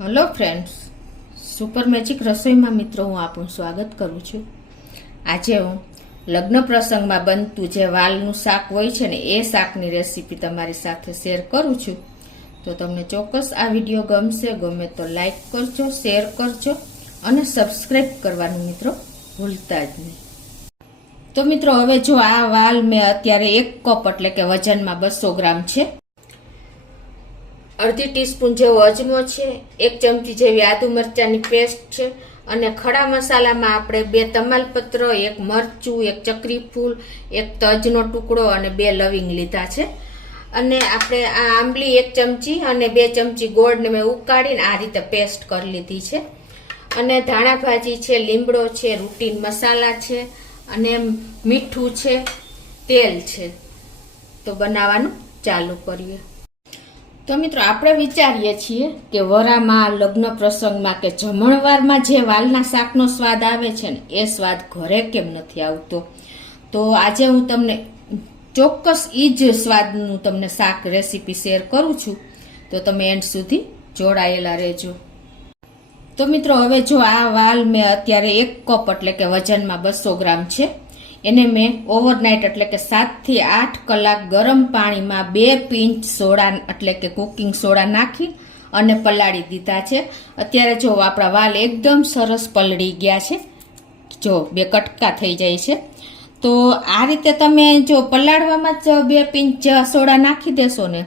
Hello friends, super magic રસોઈમાં મિત્રો હું આપનું સ્વાગત કરું છું। આજે હું લગ્ન પ્રસંગમાં બનતું જે વાલનું શાક હોય છે ને એ શાકની રેસીપી તમારી સાથે શેર કરું છું। તો તમને ચોક્કસ આ વિડીયો ગમશે, ગમે તો લાઈક કરજો, શેર કરજો અને સબસ્ક્રાઈબ કરવાનું મિત્રો ભૂલતા જ નહીં। તો મિત્રો હવે જો આ વાલ મેં અત્યારે 1 કપ એટલે કે વજનમાં 200 ગ્રામ છે, અડધી ટીસ્પૂન જેવો અજમો છે, 1 ચમચી જેવી આદુ મરચાંની પેસ્ટ છે અને ખડા મસાલામાં આપણે 2 તમાલપત્ર, 1 મરચું, 1 ચક્રી ફૂલ, 1 તજનો ટુકડો અને 2 લવિંગ લીધા છે। અને આપણે આ આંબલી 1 ચમચી અને 2 ચમચી ગોળને મેં ઉકાળીને આ રીતે પેસ્ટ કરી લીધી છે। અને ધાણા ભાજી છે, લીમડો છે, રૂટીન મસાલા છે અને મીઠું છે, તેલ છે। તો બનાવવાનું ચાલુ કરીએ। તો મિત્રો આપણે વિચારીએ છીએ કે વરામાં, લગ્ન પ્રસંગમાં કે જમણવારમાં જે વાલના શાકનો સ્વાદ આવે છે ને એ સ્વાદ ઘરે કેમ નથી આવતો। તો આજે હું તમને ચોક્કસ એ જ સ્વાદનું તમને શાક રેસીપી શેર કરું છું, તો તમે એન્ડ સુધી જોડાયેલા રહેજો। તો મિત્રો હવે જો આ વાલ મેં અત્યારે 1 કપ એટલે કે વજનમાં 200 ગ્રામ છે, એને મેં ઓવરનાઇટ એટલે કે 7 થી 8 કલાક ગરમ પાણીમાં 2 પિંચ સોડા એટલે કે કુકિંગ સોડા નાખી અને પલાળી દીધા છે। અત્યારે જો આપણા વાલ એકદમ સરસ પલળી ગયા છે, જો 2 કટકા થઈ જાય છે। તો આ રીતે તમે જો પલાળવામાં જ 2 પિંચ સોડા નાખી દેશો ને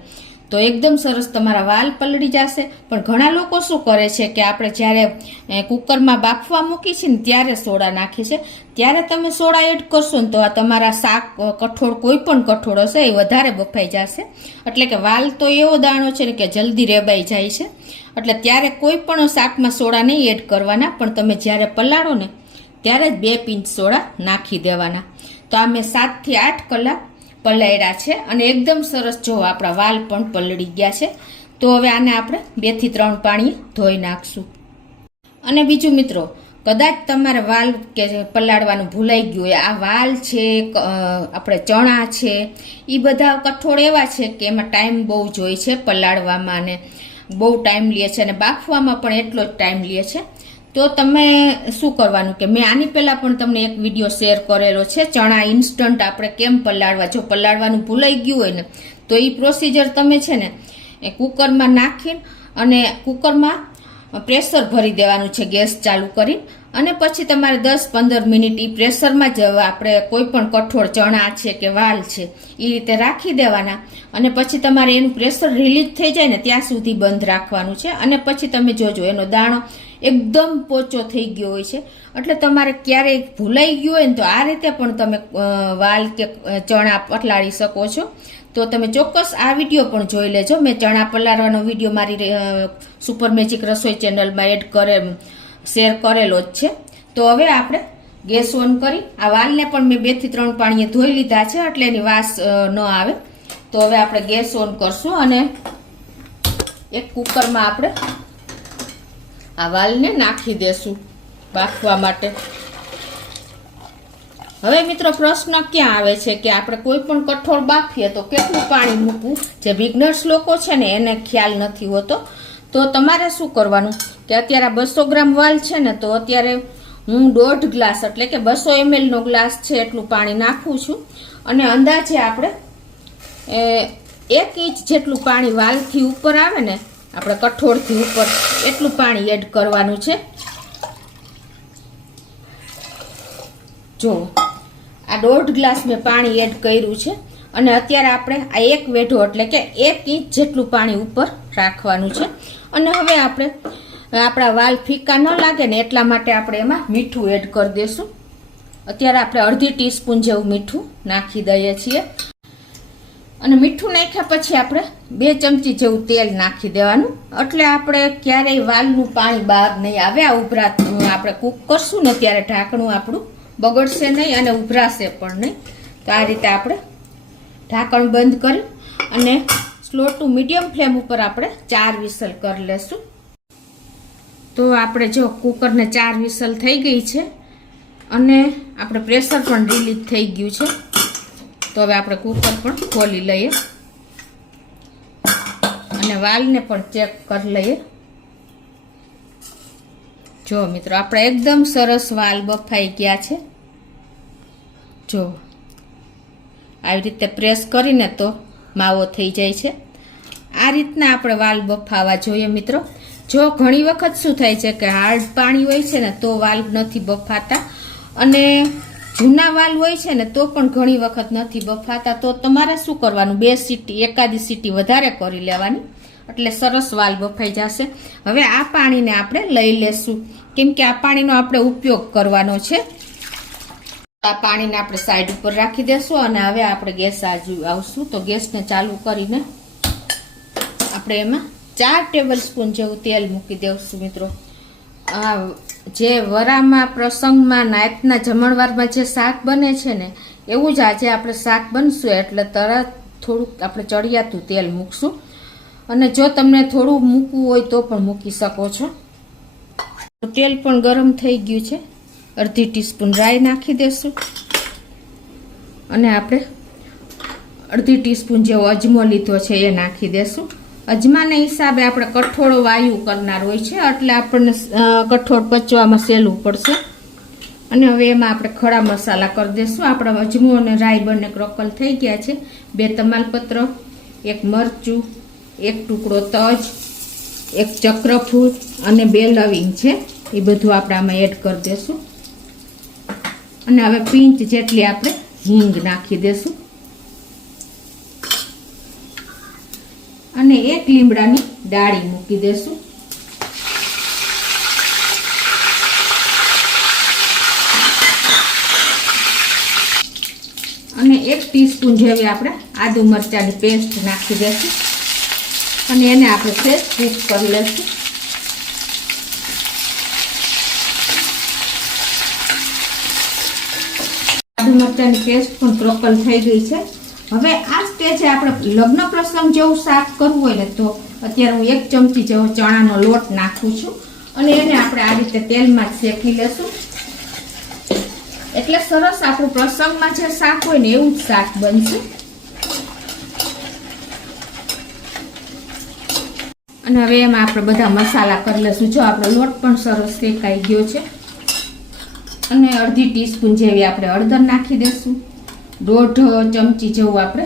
તો એકદમ સરસ તમારા વાલ પલળી જશે। પણ ઘણા લોકો શું કરે છે કે આપણે જ્યારે કુકરમાં બાફવા મૂકી છે ને ત્યારે સોડા નાખે છે, ત્યારે તમે સોડા એડ કરશો ને તો આ તમારા શાક કઠોળ, કોઈ પણ કઠોળ હશે એ વધારે બફાઈ જશે। એટલે કે વાલ તો એવો દાણો છે ને કે જલ્દી રેબાઈ જાય છે, એટલે ત્યારે કોઈ પણ શાકમાં સોડા નહીં એડ કરવાના, પણ તમે જ્યારે પલાળો ને ત્યારે જ 2 પિંચ સોડા નાખી દેવાના। તો આ મેં 7 થી 8 કલાક પલાળ્યા છે અને એકદમ સરસ જો આપણા વાલ પણ પલળી ગયા છે। તો હવે આને આપણે 2 થી 3 પાણીએ ધોઈ નાખશું। અને બીજું મિત્રો, કદાચ તમારે વાલ કે પલાળવાનું ભૂલાઈ ગયું હોય, આ વાલ છે, આપણે ચણા છે, એ બધા કઠોળ એવા છે કે એમાં ટાઈમ બહુ જોઈએ છે પલાળવામાં, અને બહુ ટાઈમ લે છે અને બાફવામાં પણ એટલો જ ટાઈમ લે છે। તો તમે શું કરવાનું કે મેં આની પહેલાં પણ તમને એક વિડીયો શેર કરેલો છે, ચણા ઇન્સ્ટન્ટ આપણે કેમ પલાળવા। જો પલાળવાનું ભૂલાઈ ગયું હોય ને તો એ પ્રોસિજર તમે છે ને એ કુકરમાં નાખીને અને કુકરમાં પ્રેશર ભરી દેવાનું છે ગેસ ચાલુ કરી, અને પછી તમારે 10-15 મિનિટ એ પ્રેશરમાં જ આપણે કોઈ પણ કઠોળ, ચણા છે કે વાલ છે એ રીતે રાખી દેવાના, અને પછી તમારે એનું પ્રેશર રિલીઝ થઈ જાય ને ત્યાં સુધી બંધ રાખવાનું છે। અને પછી તમે જોજો એનો દાણો એકદમ પોચો થઈ ગયો હોય છે, એટલે તમારે ક્યારેય ભૂલાઈ ગયું હોય ને તો આ રીતે પણ તમે વાલ કે ચણા પલાળી શકો છો। તો તમે ચોક્કસ આ વિડીયો પણ જોઈ લેજો, મેં ચણા પલાળવાનો વિડીયો મારી સુપર મેજિક રસોઈ ચેનલમાં શેર કરેલો જ છે। તો હવે આપણે ગેસ ઓન કરી આ વાલને પણ મેં 2 થી 3 પાણીએ ધોઈ લીધા છે એટલે એની વાસ ન આવે। તો હવે આપણે ગેસ ઓન કરશું અને એક કુકરમાં આપણે આ વાલને નાખી દેશું બાફવા માટે। હવે મિત્રો પ્રશ્ન ક્યાં આવે છે કે આપણે કોઈ પણ કઠોળ બાફીએ તો કેટલું પાણી મૂકવું, જે બિગનર્સ લોકો છે ને એને ખ્યાલ નથી હોતો। તો તમારે શું કરવાનું કે અત્યારે 200 ગ્રામ વાલ છે ને તો અત્યારે હું 1.5 ગ્લાસ એટલે કે 200 ml નો ગ્લાસ છે એટલું પાણી નાખું છું, અને અંદાજે આપણે 1 ઇંચ જેટલું પાણી વાલથી ઉપર આવે ને આપણે કઠોળથી ઉપર એટલું પાણી એડ કરવાનું છે। જો આ 1.5 ગ્લાસ મેં પાણી એડ કર્યું છે, અને અત્યારે આપણે આ 1 વેઢો એટલે કે 1 ઇંચ જેટલું પાણી ઉપર રાખવાનું છે। અને હવે આપણે આપણા વાલ ફીકા ન લાગે ને એટલા માટે આપણે એમાં મીઠું એડ કરી દઈશું। અત્યારે આપણે અડધી ટીસ્પૂન જેવું મીઠું નાખી દઈએ છીએ, અને મીઠું નાખ્યા પછી આપણે 2 ચમચી જેવું તેલ નાખી દેવાનું, એટલે આપણે ક્યારેય વાલનું પાણી બહાર નહીં આવે। આ ઉભરા આપણે કૂક કરશું ને ત્યારે ઢાંકણું આપણું બગડશે નહીં અને ઉભરાશે પણ નહીં। તો આ રીતે આપણે ઢાંકણ બંધ કરી અને સ્લો ટુ મીડિયમ ફ્લેમ ઉપર આપણે 4 વિસલ કરી લેશું। તો આપણે જો કુકરને 4 વિસલ થઈ ગઈ છે અને આપણે પ્રેશર પણ રિલીઝ થઈ ગયું છે। તો હવે આપણે કુકર પણ ખોલી લઈએ અને વાલને પણ ચેક કરી લઈએ। જો મિત્રો આપણે એકદમ સરસ વાલ બફાઈ ગયા છે. જો આવી રીતે પ્રેસ કરીને તો માવો થઈ જાય છે. આ રીતના આપણે વાલ બફાવા જોઈએ મિત્રો. જો ઘણી વખત શું થાય છે કે હાર્ડ પાણી હોય છે ને તો વાલ નથી બફાતા, અને જૂના વાલ હોય છે ને તો પણ ઘણી વખત નથી બફાતા. તો તમારે શું કરવાનું, 2 સીટી એકાદી સીટી વધારે કરી લેવાની, એટલે સરસ વાલ બફાઈ જશે. હવે આ પાણીને આપણે લઈ લેશું, કેમ કે આ પાણીનો આપણે ઉપયોગ કરવાનો છે. આ પાણીને આપણે સાઈડ ઉપર રાખી દેશું અને હવે આપણે ગેસ આવશું. તો ગેસને ચાલુ કરીને આપણે એમાં 4 ટેબલ સ્પૂન જેવું તેલ મૂકી દેશું મિત્રો. આ જે વરામાં પ્રસંગમાં નાતના જમણવારમાં જે શાક બને છે ને એવું જ આજે આપણે શાક બનશું, એટલે તરત થોડુંક આપણે ચડિયાતું તેલ મૂકશું. અને જો તમને થોડું મૂકવું હોય તો પણ મૂકી શકો છો. તેલ પણ ગરમ થઈ ગયું છે. અડધી ટીસ્પૂન રાઈ નાખી દેશું અને આપણે અડધી ટીસ્પૂન જેવો અજમો લીધો છે એ નાખી દેશું. અજમાના હિસાબે આપણે કઠોળ વાયુ કરનાર હોય છે, એટલે આપણને કઠોળ પચવામાં સહેલું પડશે. અને હવે એમાં આપણે ખડા મસાલા કરી દઈશું. આપણે અજમો અને રાઈ બંને ક્રોકલ થઈ ગયા છે. 2 તમાલપત્ર, 1 મરચું, 1 ટુકડો તજ, 1 ચક્રફૂલ અને 2 લવિંગ છે, એ બધું આપણે આમાં એડ કરી દઈશું. અને હવે પિંચ જેટલી આપણે હિંગ નાખી દઈશું અને 1 લીમડાની ડાળી મૂકી દઈશું. અને 1 ટીસ્પૂન જેવી આપણે આદુ મરચાંની પેસ્ટ નાખી દઈશું અને એને આપણે સહેજ કૂક કરી લઈશું. આદુ મરચાંની પેસ્ટ પણ ક્રોકલ થઈ ગઈ છે. હવે આ સ્ટેજે આપણે લગ્ન પ્રસંગ જેવું શાક કરવું હોય ને તો અત્યારે હું 1 ચમચી જેવો ચણાનો લોટ નાખું છું અને એને આપણે આ રીતે તેલમાં શેકી લેશું. એટલે સરસ આપણું પ્રસંગમાં જે શાક હોય ને એવું જ શાક બનશે. અને હવે એમાં આપણે બધા મસાલા કરી લઈશું. જો આપણો લોટ પણ સરસ શેકાઈ ગયો છે. અને અડધી ટીસ્પૂન જેવી આપણે હળદર નાખી દઈશું. 1.5 ચમચી જેવું આપણે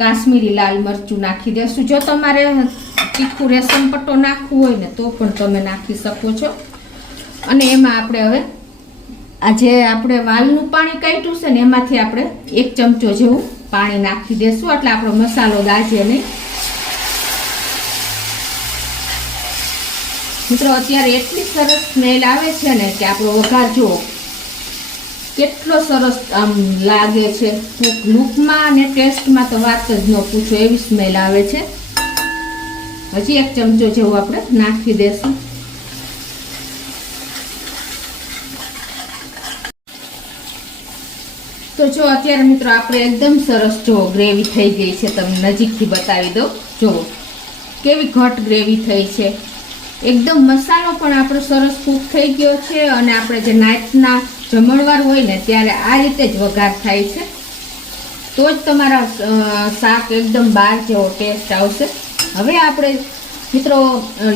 કાશ્મીરી લાલ મરચું નાખી દઈશું. જો તમારે તીખું રેશમ પટ્ટો નાખવું હોય ને તો પણ તમે નાખી શકો છો. અને એમાં આપણે હવે આ જે આપણે વાલનું પાણી કાઢ્યું છે ને એમાંથી આપણે 1 ચમચો જેવું પાણી નાખી દઈશું, એટલે આપણો મસાલો દાજે નહીં. મિત્રો અત્યારે એટલી સરસ સ્મેલ આવે છે ને કે આપણો વઘાર જુઓ કેટલો સરસ આમ લાગે છે. લૂકમાં અને ટેસ્ટમાં તો વાત જ ન પૂછો, એવી સ્મેલ આવે છે. હજી 1 ચમચો જેવું આપણે નાખી દઈશું. તો જો અત્યારે મિત્રો આપણે એકદમ સરસ જો ગ્રેવી થઈ ગઈ છે. તમને નજીકથી બતાવી દઉં. જુઓ કેવી ઘટ ગ્રેવી થઈ છે. એકદમ મસાલો પણ આપણો સરસ કૂક થઈ ગયો છે. અને આપણે જે નાઈટના જમણવાર હોય ને ત્યારે આ રીતે જ વઘાર થાય છે, તો જ તમારા શાક એકદમ બહાર જેવો ટેસ્ટ આવશે. હવે આપણે મિત્રો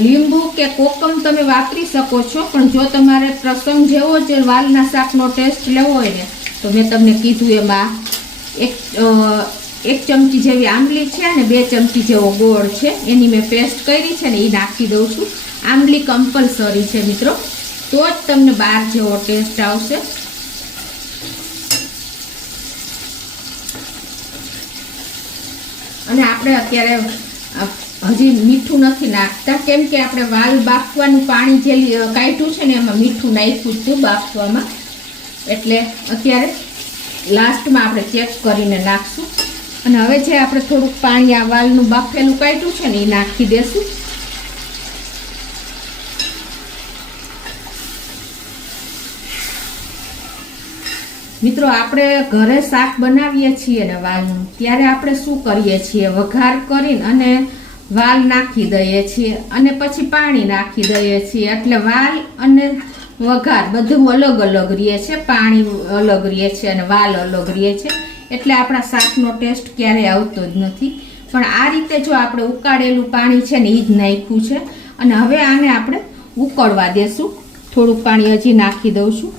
લીંબુ કે કોકમ તમે વાપરી શકો છો, પણ જો તમારે પ્રસંગ જેવો જ વાલના શાકનો ટેસ્ટ લેવો હોય ને તો મેં તમને કીધું એમાં 1 ચમચી જેવી આંબલી છે અને 2 ચમચી જેવો ગોળ છે, એની મેં પેસ્ટ કરી છે ને એ નાખી દઉં છું. આંબલી કમ્પલસરી છે મિત્રો, તો જ તમને બહાર જેવો ટેસ્ટ આવશે. અને આપણે અત્યારે હજી મીઠું નથી નાખતા, કેમ કે આપણે વાલ બાફવાનું પાણી જે કાઢ્યું છે ને એમાં મીઠું નાખ્યું હતું બાફવામાં, એટલે અત્યારે લાસ્ટમાં આપણે ચેક કરીને નાખશું. અને હવે જે આપણે થોડુંક પાણી આ વાલનું બાફેલું કાઢ્યું છે ને એ નાખી દેશું. મિત્રો આપણે ઘરે શાક બનાવીએ છીએ ને વાલનું, ત્યારે આપણે શું કરીએ છીએ, વઘાર કરીને અને વાલ નાખી દઈએ છીએ અને પછી પાણી નાખી દઈએ છીએ, એટલે વાલ અને વઘાર બધું અલગ અલગ રહે છે. પાણી અલગ રહે છે અને વાલ અલગ રહે છે, એટલે આપણા શાકનો ટેસ્ટ ક્યારેય આવતો જ નથી. પણ આ રીતે જો આપણે ઉકાળેલું પાણી છે ને એ જ નાખ્યું છે. અને હવે આને આપણે ઉકળવા દેશું. થોડુંક પાણી હજી નાખી દઉં છું.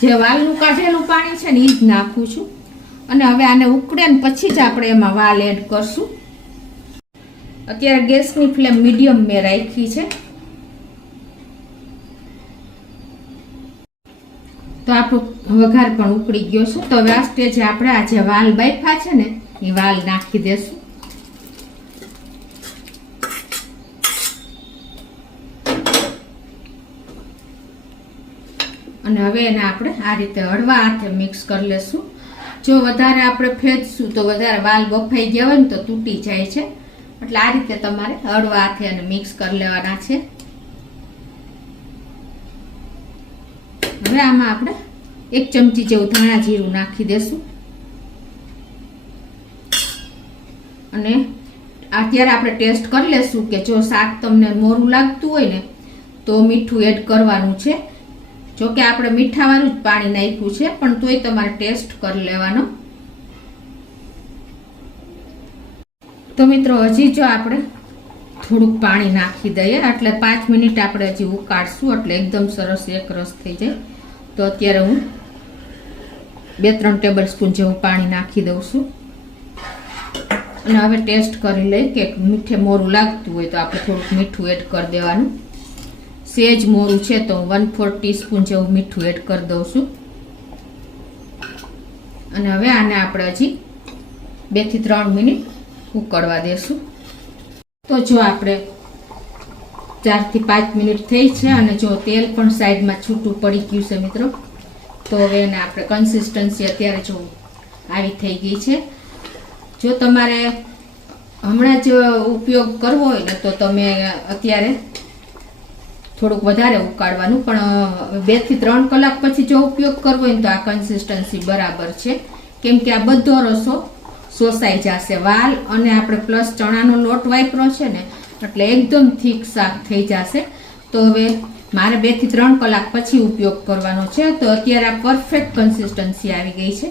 જે વાલનું કાઢેલું પાણી છે ને એ જ નાખું છું. અને હવે આને ઉકળે ને પછી જ આપણે એમાં વાલ એડ કરશું. અત્યારે ગેસની ફ્લેમ મીડિયમ મેં રાખી છે. તો આપણો વઘાર પણ ઉકળી ગયો છે. તો હવે આ સ્ટેજે આપણે આ જે વાલ બાફા છે ને એ વાલ નાખી દેશું. અને હવે એને આપણે આ રીતે હળવા હાથે મિક્સ કરી લેશું. જો વધારે આપણે ફેંચશું તો વધારે વાલ બફાઈ ગયા હોય ને તો તૂટી જાય છે. એટલે આ રીતે તમારે હળવા હાથે એને મિક્સ કરી લેવાના છે. હવે આમાં આપણે 1 ચમચી જેવું ધાણા જીરું નાખી દેશું. અને અત્યારે આપણે ટેસ્ટ કરી લેશું કે જો શાક તમને મોરું લાગતું હોય ને તો મીઠું એડ કરવાનું છે. જો કે આપણે મીઠાવાળું જ પાણી નાખ્યું છે પણ તોય તમારે ટેસ્ટ કરી લેવાનો. તો મિત્રો હજી જો આપણે થોડુંક પાણી નાખી દઈએ એટલે 5 મિનિટ આપણે હજી ઉકાળશું એટલે એકદમ સરસ એક રસ થઈ જાય. તો અત્યારે હું 2-3 ટેબલ સ્પૂન જેવું પાણી નાખી દઉં છું. અને હવે ટેસ્ટ કરી લઈએ કે મીઠે મોરું લાગતું હોય તો આપણે થોડુંક મીઠું એડ કરી દેવાનું. સેજ મોરું છે તો 1/4 ટીસ્પૂન જેવું મીઠું એડ કરી દઉં છું. અને હવે આને આપણે હજી 2 થી 3 મિનિટ ઉકળવા દેશું. તો જો આપણે 4 થી 5 મિનિટ થઈ છે અને જો તેલ પણ સાઈડમાં છૂટું પડી ગયું છે મિત્રો. તો હવે એને આપણે કન્સિસ્ટન્સી અત્યારે જો આવી થઈ ગઈ છે. જો તમારે હમણાં જ ઉપયોગ કરવો હોય ને તો તમે અત્યારે થોડુંક વધારે ઉકાળવાનું, પણ 2 થી 3 કલાક પછી જો ઉપયોગ કરવો હોય ને તો આ કન્સિસ્ટન્સી બરાબર છે. કેમ કે આ બધો રસો શોષાઈ જશે વાલ અને આપણે પ્લસ ચણાનો લોટ વાપરો છે ને એટલે એકદમ થીક શાક થઈ જશે. તો હવે મારે 2 થી 3 કલાક પછી ઉપયોગ કરવાનો છે. તો અત્યારે આ પરફેક્ટ કન્સિસ્ટન્સી આવી ગઈ છે.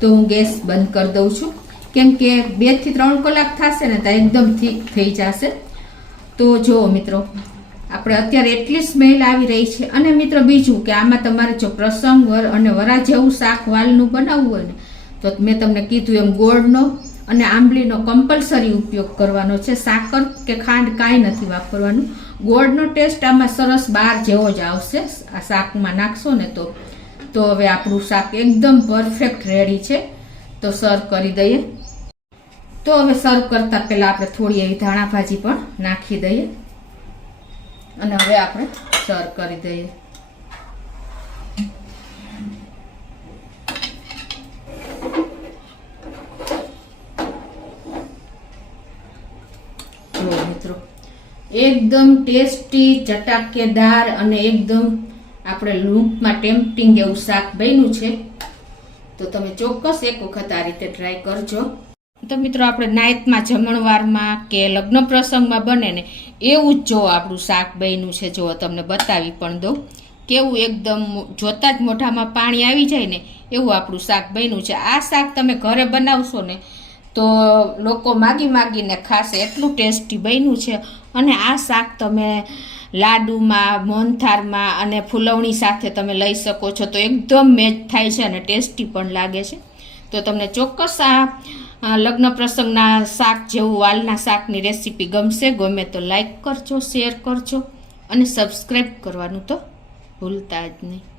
તો હું ગેસ બંધ કરી દઉં છું. કેમ કે 2 થી 3 કલાક થશે ને તો એકદમ થીક થઈ જશે. તો જુઓ મિત્રો આપણે અત્યારે એટલી સ્મેલ આવી રહી છે. અને મિત્રો બીજું કે આમાં તમારે જો પ્રસંગ અને વરા જેવું શાક વાલનું બનાવવું હોય ને તો મેં તમને કીધું એમ ગોળનો અને આંબલીનો કમ્પલસરી ઉપયોગ કરવાનો છે. સાકર કે ખાંડ કાંઈ નથી વાપરવાનું. ગોળનો ટેસ્ટ આમાં સરસ બાર જેવો જ આવશે આ શાકમાં નાખશો ને તો હવે આપણું શાક એકદમ પરફેક્ટ રેડી છે. તો સર્વ કરી દઈએ. તો હવે સર્વ કરતા પહેલા આપણે થોડી એવી ધાણા ભાજી પણ નાખી દઈએ અને હવે આપણે સર્વ કરી દઈએ. મિત્રો એકદમ ટેસ્ટી ચટાકેદાર અને એકદમ આપણે લૂંટમાં ટેમ્પટિંગ એવું શાક બન્યું છે. તો તમે ચોક્કસ એક વખત આ રીતે ટ્રાય કરજો. તો મિત્રો આપણે નાઈટમાં જમણવારમાં કે લગ્ન પ્રસંગમાં બને ને એવું જ જો આપણું શાક બન્યું છે. જો તમને બતાવી પણ દઉં કેવું એકદમ જોતા જ મોઢામાં પાણી આવી જાય ને એવું આપણું શાક બન્યું છે. આ શાક તમે ઘરે બનાવશો ને તો લોકો માગી માગીને ખાશે એટલું ટેસ્ટી બન્યું છે. અને આ શાક તમે લાડુમાં, મોહનથાળમાં અને ફૂલવણી સાથે તમે લઈ શકો છો તો એકદમ મેચ થાય છે અને ટેસ્ટી પણ લાગે છે. તો તમને ચોક્કસ આ લગ્ન પ્રસંગના શાક જેવું વાલના શાકની રેસીપી ગમશે. ગમે તો લાઈક કરજો, શેર કરજો અને સબસ્ક્રાઈબ કરવાનું તો ભૂલતા જ નહીં.